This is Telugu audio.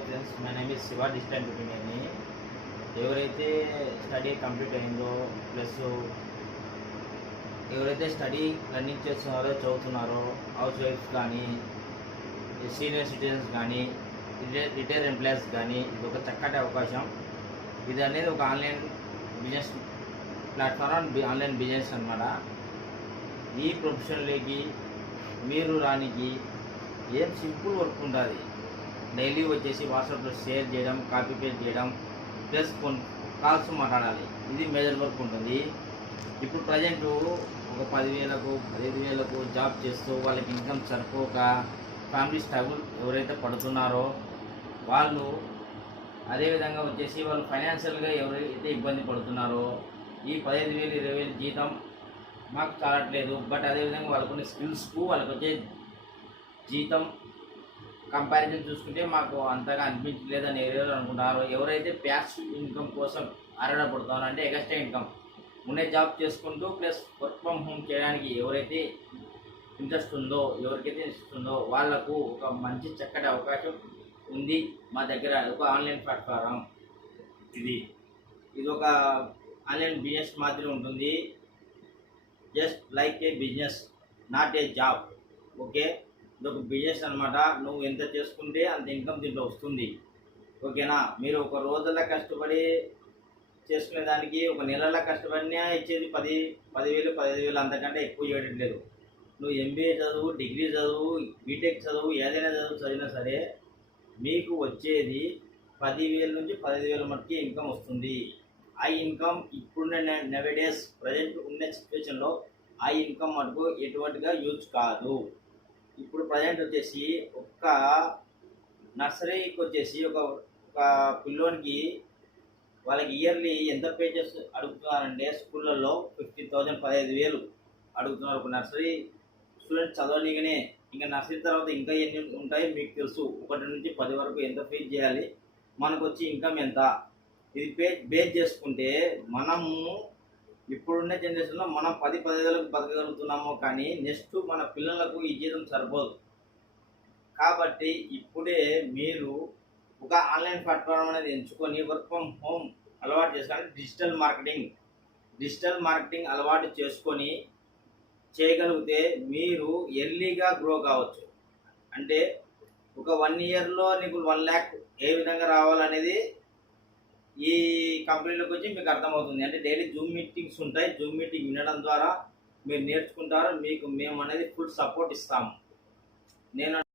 Hi friends, my name is Shiva distant ఒపీనియన్ని. ఎవరైతే స్టడీ కంప్లీట్ అయిందో ప్లస్ ఎవరైతే స్టడీ రన్నింగ్ చేస్తున్నారో చదువుతున్నారో హౌస్ వైఫ్స్ కానీ సీనియర్ సిటిజన్స్ కానీ రిటైర్ ఎంప్లాయీస్ కానీ ఇది ఒక చక్కటి అవకాశం. ఇది అనేది ఒక online business platform, online business అన్నమాట. ఈ ప్రొఫెషన్లోకి మీరు రానికి ఏం సింపుల్ వర్క్ ఉంటుంది. డైలీ వచ్చేసి వాట్సాప్లో షేర్ చేయడం, కాపీ పేస్ట్ చేయడం, ప్లస్ కాల్స్ మాట్లాడాలి. ఇది మేజర్ వర్క్ ఉంటుంది. ఇప్పుడు ప్రజెంట్ ఒక 10,000కు 15,000కు జాబ్ చేస్తూ వాళ్ళకి ఇన్కమ్ సరిపోక ఫ్యామిలీ స్ట్రగుల్ ఎవరైతే పడుతున్నారో వాళ్ళు, అదేవిధంగా వచ్చేసి వాళ్ళు ఫైనాన్షియల్గా ఎవరైతే ఇబ్బంది పడుతున్నారో ఈ 15,000 20,000 జీతం మాకు చాలట్లేదు, బట్ అదేవిధంగా వాళ్ళకున్న స్కిల్స్కు వాళ్ళకి వచ్చే జీతం కంపారిజన్ చూసుకుంటే మాకు అంతగా అనిపించలేదని ఎవరు అనుకుంటున్నారు. ఎవరైతే ప్యాసివ్ ఇన్కమ్ కోసం ఆరాటపడుతున్నారు, అంటే ఎక్స్ట్రా ఇన్కమ్ ఉండే జాబ్ చేసుకుంటూ ప్లస్ వర్క్ ఫ్రమ్ హోమ్ చేయడానికి ఎవరైతే ఇంట్రెస్ట్ ఉందో, ఎవరికైతే ఇంట్రెస్ట్ ఉందో వాళ్లకు ఒక మంచి చక్కటి అవకాశం ఉంది మా దగ్గర. ఒక ఆన్లైన్ ప్లాట్ఫారం ఇది ఒక ఆన్లైన్ బిజినెస్ మాదిరి ఉంటుంది. Just like A business, not a job. Okay, ఇదొక బిజినెస్ అనమాట. నువ్వు ఎంత చేసుకుంటే అంత ఇన్కమ్ దీంట్లో వస్తుంది. ఓకేనా? మీరు ఒక రోజుల్లో కష్టపడి చేసుకునే దానికి ఒక నెలల్లో కష్టపడినా ఇచ్చేది 10,000 15,000, అంతకంటే ఎక్కువ చేయట్లేదు. నువ్వు ఎంబీఏ చదువు, డిగ్రీ చదువు, బీటెక్ చదువు, ఏదైనా చదివినా సరే మీకు వచ్చేది 10,000 నుంచి 15,000 మటుకి ఇన్కమ్ వస్తుంది. ఆ ఇన్కమ్ ఇప్పుడున్న నవేడేస్ ప్రజెంట్ ఉన్న సిచ్యువేషన్లో ఆ ఇన్కమ్ మటుకు ఎటువంటిగా యూజ్ కాదు. ఇప్పుడు ప్రజెంట్ వచ్చేసి ఒక్క నర్సరీకి వచ్చేసి ఒక పిల్లోనికి వాళ్ళకి ఇయర్లీ ఎంత పే చేస్తూ అడుగుతున్నారంటే స్కూళ్ళల్లో 50,000 15,000 అడుగుతున్నారు. ఒక నర్సరీ స్టూడెంట్ చదవనీగానే. ఇంకా నర్సరీ తర్వాత ఇంకా ఎన్ని ఉంటాయి మీకు తెలుసు. 1 నుంచి 10 వరకు ఎంత ఫీజ్ చేయాలి, మనకు వచ్చి ఇన్కమ్ ఎంత, ఇది బేస్ చేసుకుంటే మనము ఇప్పుడున్న జనరేషన్లో మనం 10,000 బతకగలుగుతున్నాము. కానీ నెక్స్ట్ మన పిల్లలకు ఈ జీతం సరిపోదు. కాబట్టి ఇప్పుడే మీరు ఒక ఆన్లైన్ ప్లాట్ఫామ్ అనేది ఎంచుకొని వర్క్ ఫ్రమ్ హోమ్ అలవాటు చేసుకొని డిజిటల్ మార్కెటింగ్ అలవాటు చేసుకొని చేయగలిగితే మీరు ఎర్లీగా గ్రో కావచ్చు. అంటే ఒక 1 ఇయర్లో నీకు 1 lakh ఏ విధంగా రావాలనేది ఈ కంపెనీలోకి వచ్చి మీకు అర్థమవుతుంది. అంటే డైలీ జూమ్ మీటింగ్స్ ఉంటాయి. జూమ్ మీటింగ్ వినడం ద్వారా మీరు నేర్చుకుంటారు. మీకు మేము అనేది ఫుల్ సపోర్ట్ ఇస్తాము. నేను